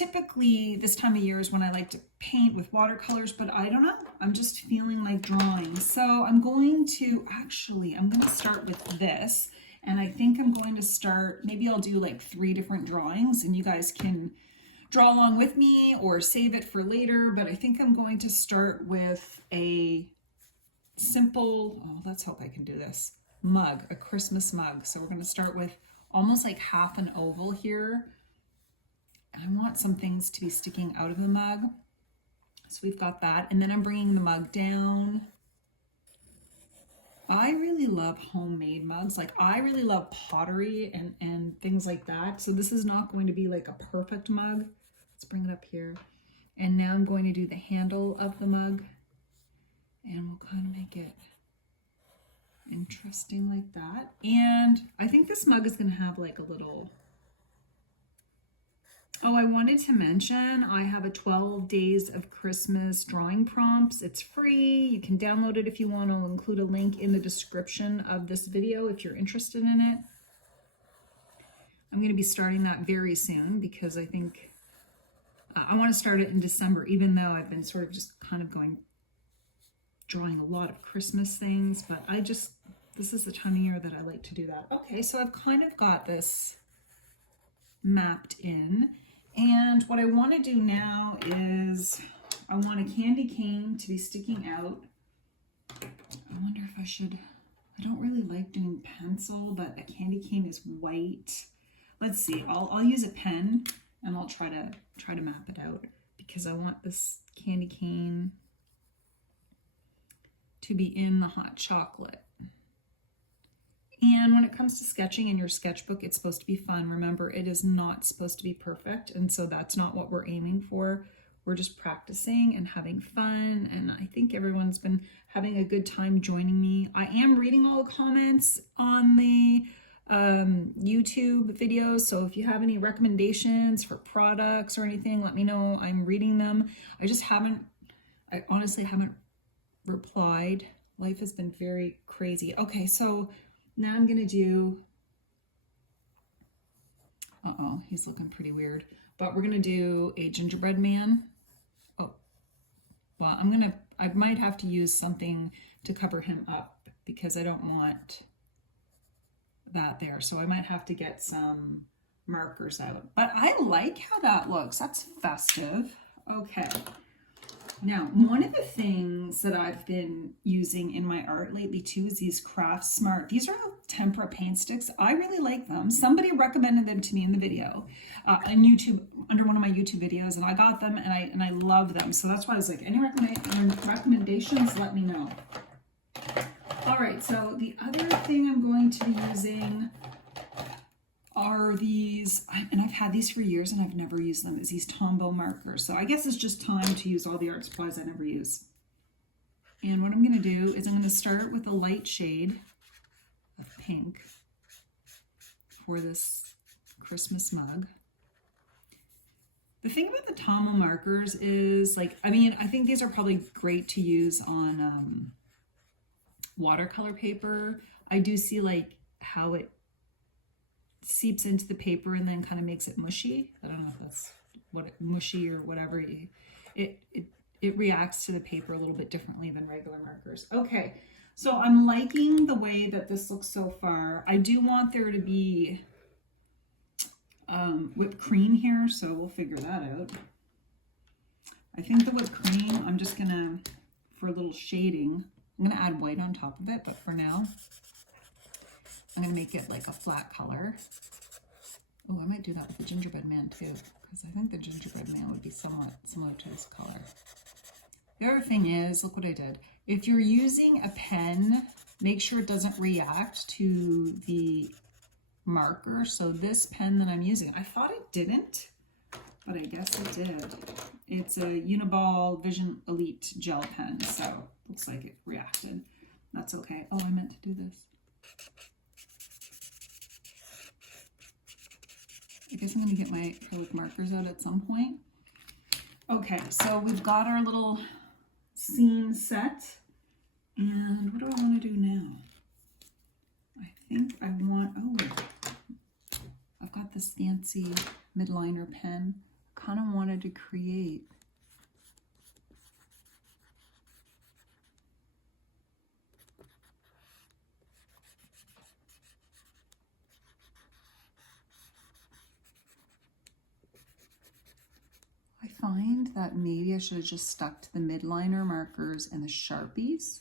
typically this time of year is when I like to paint with watercolors, but I don't know. I'm just feeling like drawing. So I'm going to start with this. And I think I'm going to start, maybe I'll do like 3 different drawings and you guys can draw along with me or save it for later. But I think I'm going to start with a simple, oh, let's hope I can do this, mug, a Christmas mug. So we're going to start with almost like half an oval here. I want some things to be sticking out of the mug. So we've got that. And then I'm bringing the mug down. I really love homemade mugs. Like I really love pottery and things like that. So this is not going to be like a perfect mug. Let's bring it up here. And now I'm going to do the handle of the mug. And we'll kind of make it interesting like that. And I think this mug is going to have like a little... Oh, I wanted to mention I have a 12 days of Christmas drawing prompts. It's free. You can download it if you want. I'll include a link in the description of this video if you're interested in it. I'm going to be starting that very soon because I think I want to start it in December, even though I've been sort of just kind of drawing a lot of Christmas things, but this is the time of year that I like to do that. Okay, so I've kind of got this mapped in. And what I want to do now is I want a candy cane to be sticking out. I wonder if I should, I don't really like doing pencil, but a candy cane is white. Let's see, I'll use a pen and I'll try to map it out because I want this candy cane to be in the hot chocolate. And when it comes to sketching in your sketchbook, it's supposed to be fun. Remember, it is not supposed to be perfect. And so that's not what we're aiming for. We're just practicing and having fun. And I think everyone's been having a good time joining me. I am reading all the comments on the YouTube videos. So if you have any recommendations for products or anything, let me know. I'm reading them. I honestly haven't replied. Life has been very crazy. Okay, so now I'm gonna do, he's looking pretty weird, but we're gonna do a gingerbread man. Oh, well, I might have to use something to cover him up because I don't want that there. So I might have to get some markers out, but I like how that looks. That's festive. Okay. Now, one of the things that I've been using in my art lately too is these Craft Smart. These are tempera paint sticks. I really like them. Somebody recommended them to me in the video, on YouTube, under one of my YouTube videos, and I got them and I love them. So that's why I was like, any recommendations, let me know. All right, so the other thing I'm going to be using are these, and I've had these for years and I've never used them, is these Tombow markers. So I guess it's just time to use all the art supplies I never use. And what I'm going to do is I'm going to start with a light shade of pink for this Christmas mug. The thing about the Tombow markers is, like, I mean, I think these are probably great to use on watercolor paper. I do see like how it seeps into the paper and then kind of makes it mushy. I don't know if that's mushy or whatever. It reacts to the paper a little bit differently than regular markers. Okay, so I'm liking the way that this looks so far. I do want there to be whipped cream here, so we'll figure that out. I think the whipped cream, I'm just gonna, for a little shading, I'm gonna add white on top of it, but for now, I'm gonna make it like a flat color. Oh, I might do that with the gingerbread man too, because I think the gingerbread man would be somewhat similar to this color. The other thing is, look what I did. If you're using a pen, make sure it doesn't react to the marker. So this pen that I'm using, I thought it didn't, but I guess it did. It's a Uniball Vision Elite gel pen, so looks like it reacted. That's okay. Oh, I meant to do this. I guess I'm going to get my acrylic markers out at some point. Okay, so we've got our little scene set. And what do I want to do now? I think I want, oh, I've got this fancy midliner pen. kind of wanted to create I find that maybe I should have just stuck to the midliner markers and the Sharpies,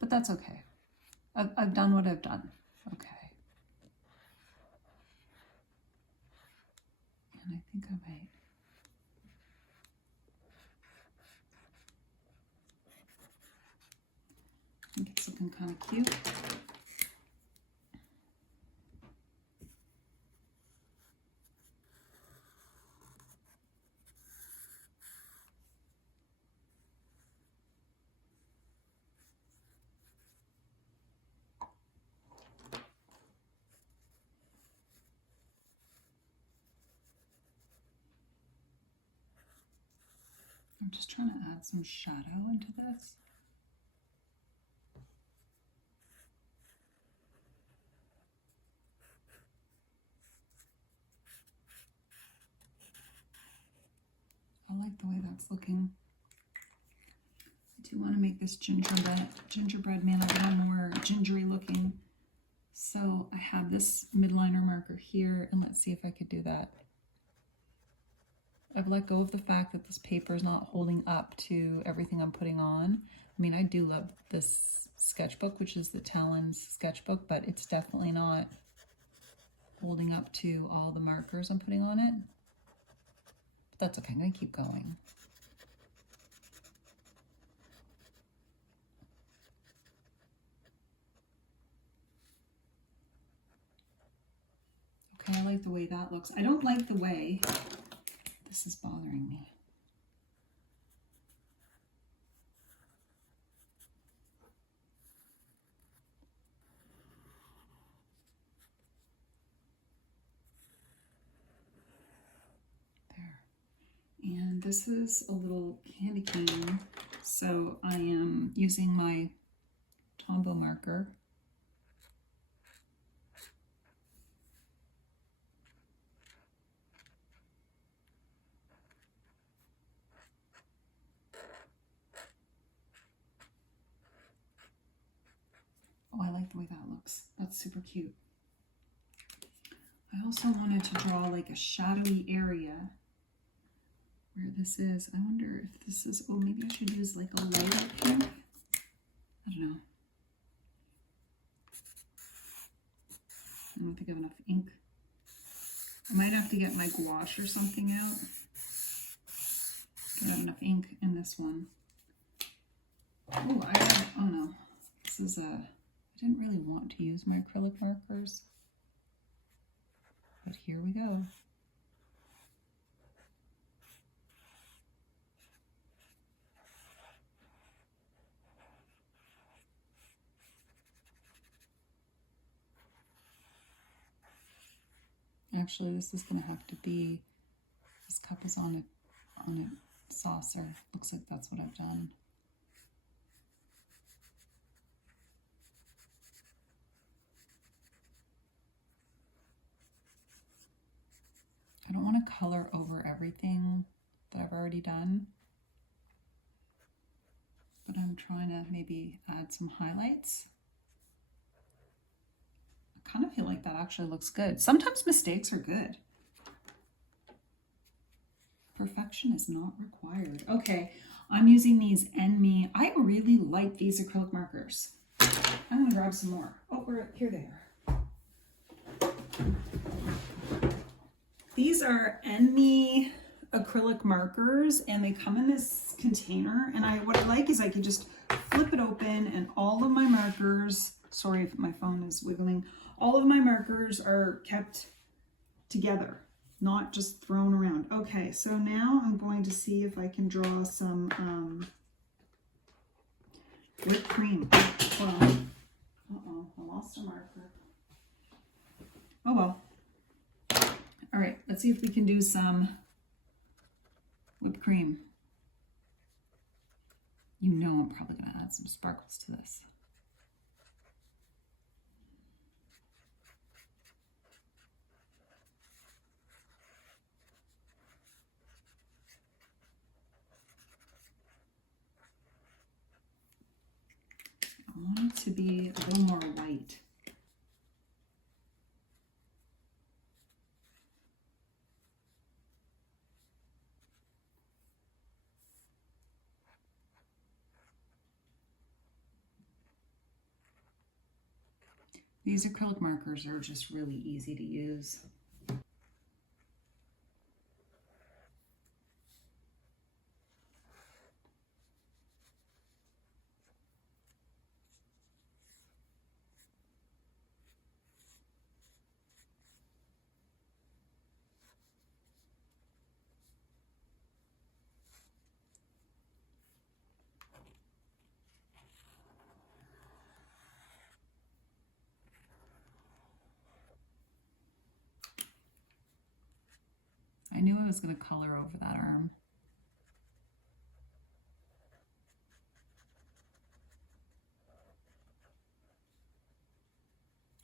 but that's okay. I've done what I've done. Okay. And I think I might. I think it's looking kind of cute. I'm just trying to add some shadow into this. I like the way that's looking. I do want to make this gingerbread man a little more gingery looking. So I have this midliner marker here, and let's see if I could do that. I've let go of the fact that this paper is not holding up to everything I'm putting on. I mean, I do love this sketchbook, which is the Talon's sketchbook, but it's definitely not holding up to all the markers I'm putting on it. But that's okay, I'm gonna keep going. Okay, I like the way that looks. I don't like the way this is bothering me. There. And this is a little candy cane. So I am using my Tombow marker. Oh, I like the way that looks. That's super cute. I also wanted to draw like a shadowy area where this is. I wonder if this is, oh, maybe I should use like a lighter pink. I don't know. I don't think I have enough ink. I might have to get my gouache or something out. I don't have enough ink in this one. Oh, oh no. This is I didn't really want to use my acrylic markers, but here we go. Actually, this is going to have to be, this cup is on a saucer. Looks like that's what I've done. I don't want to color over everything that I've already done, but I'm trying to maybe add some highlights. I kind of feel like that actually looks good. Sometimes mistakes are good. Perfection is not required. Okay, I'm using these Me. I really like these acrylic markers. I'm gonna grab some more. Oh, here they are. These are Me acrylic markers, and they come in this container. And what I like is I can just flip it open, and all of my markers, sorry if my phone is wiggling, all of my markers are kept together, not just thrown around. Okay, so now I'm going to see if I can draw some whipped cream. Hold on. Uh-oh, I lost a marker. Oh well. All right, let's see if we can do some whipped cream. You know I'm probably gonna add some sparkles to this. to be a little more white. These acrylic markers are just really easy to use. I knew I was going to color over that arm.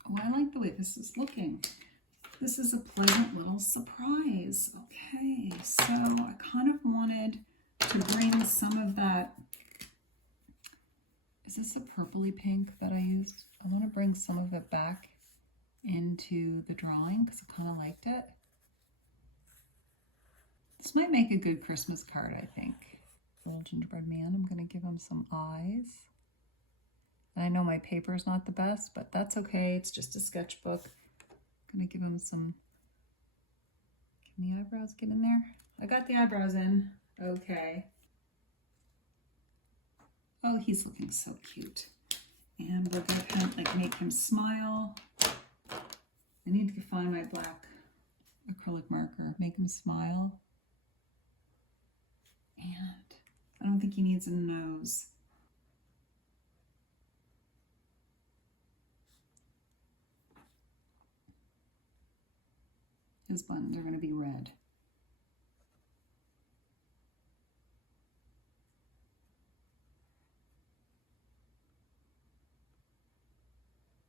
Oh, I like the way this is looking. This is a pleasant little surprise. Okay, so I kind of wanted to bring some of that. Is this a purpley pink that I used? I want to bring some of it back into the drawing because I kind of liked it. This might make a good Christmas card, I think. Little gingerbread man, I'm going to give him some eyes. And I know my paper's not the best, but that's okay. It's just a sketchbook. I'm going to give him some... Can the eyebrows get in there? I got the eyebrows in. Okay. Oh, he's looking so cute. And we're going to kind of like make him smile. I need to find my black acrylic marker. Make him smile. And I don't think he needs a nose. His buttons are going to be red.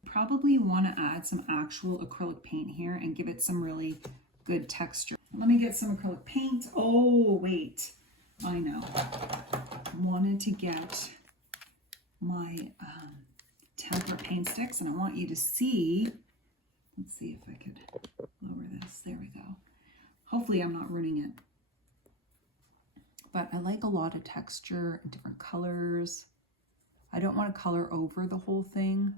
Probably want to add some actual acrylic paint here and give it some really good texture. Let me get some acrylic paint. Oh, wait. I know. Wanted to get my temper paint sticks, and I want you to see. Let's see if I could lower this. There we go. Hopefully I'm not ruining it. But I like a lot of texture and different colors. I don't want to color over the whole thing.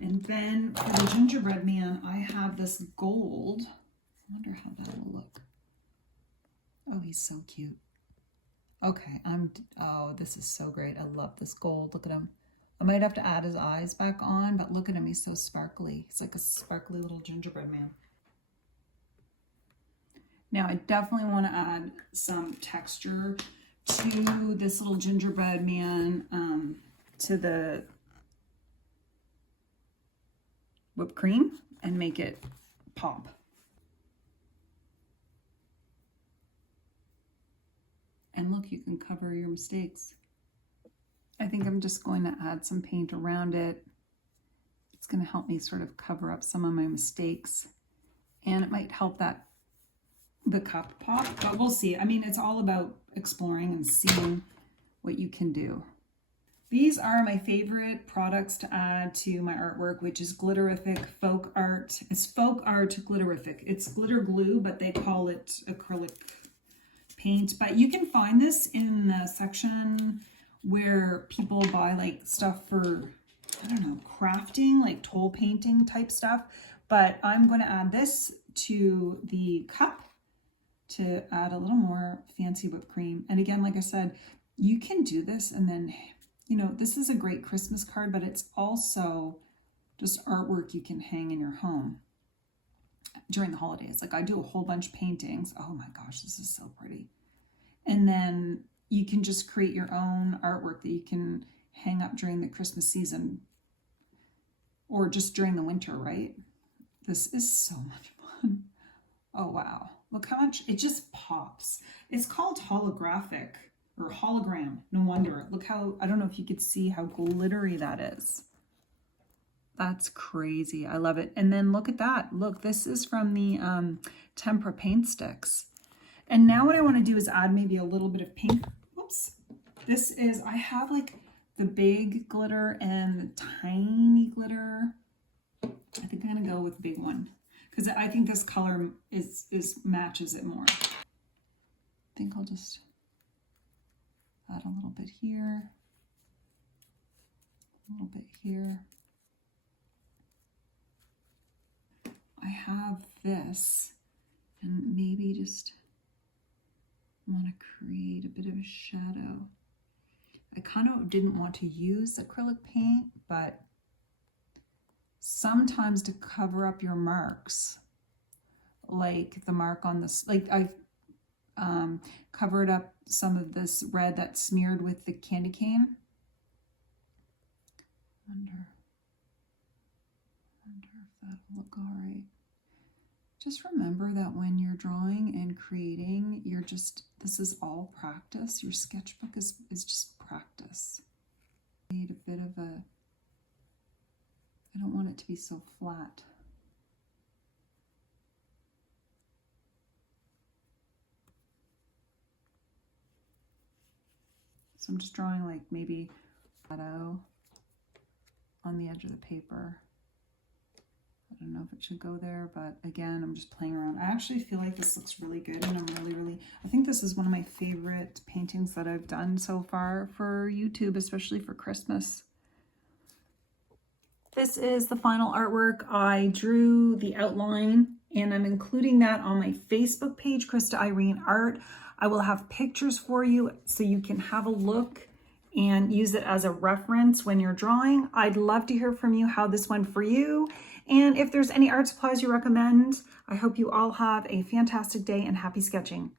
And then for the gingerbread man, I have this gold. I wonder how that will look. Oh, he's so cute. Okay, oh, this is so great. I love this gold. Look at him. I might have to add his eyes back on, but look at him. He's so sparkly. He's like a sparkly little gingerbread man. Now, I definitely want to add some texture to this little gingerbread man, to the whipped cream, and make it pop. And look, you can cover your mistakes. I think I'm just going to add some paint around it. It's going to help me sort of cover up some of my mistakes. And it might help the cup pop, but we'll see. I mean, it's all about exploring and seeing what you can do. These are my favorite products to add to my artwork, which is Glitterific Folk Art. It's Folk Art Glitterific. It's glitter glue, but they call it acrylic paint. But you can find this in the section where people buy like stuff for, I don't know, crafting, like toll painting type stuff. But I'm going to add this to the cup to add a little more fancy whipped cream. And again, like I said, you can do this and then, you know, this is a great Christmas card, but it's also just artwork you can hang in your home during the holidays. Like I do a whole bunch of paintings. Oh my gosh, this is so pretty. And then you can just create your own artwork that you can hang up during the Christmas season or just during the winter, right? This is so much fun. Oh, wow. Look how much, it just pops. It's called holographic or hologram. No wonder. Look how, I don't know if you could see how glittery that is. That's crazy. I love it. And then look at that. Look, this is from the tempera paint sticks. And now what I want to do is add maybe a little bit of pink. Oops. This is, I have like the big glitter and the tiny glitter. I think I'm going to go with the big one because I think this color matches it more. I think I'll just add a little bit here, a little bit here. I have this, and maybe just want to create a bit of a shadow. I kind of didn't want to use acrylic paint, but sometimes to cover up your marks, like the mark on this, like I've covered up some of this red that's smeared with the candy cane. Wonder if that'll look all right. Just remember that when you're drawing and creating, this is all practice. Your sketchbook is just practice. I need a bit of a, I don't want it to be so flat. So I'm just drawing like maybe shadow on the edge of the paper. I don't know if it should go there, but again, I'm just playing around. I actually feel like this looks really good, and I think this is one of my favorite paintings that I've done so far for YouTube, especially for Christmas. This is the final artwork. I drew the outline, and I'm including that on my Facebook page, Krista Irene Art. I will have pictures for you so you can have a look and use it as a reference when you're drawing. I'd love to hear from you how this went for you. And if there's any art supplies you recommend, I hope you all have a fantastic day and happy sketching.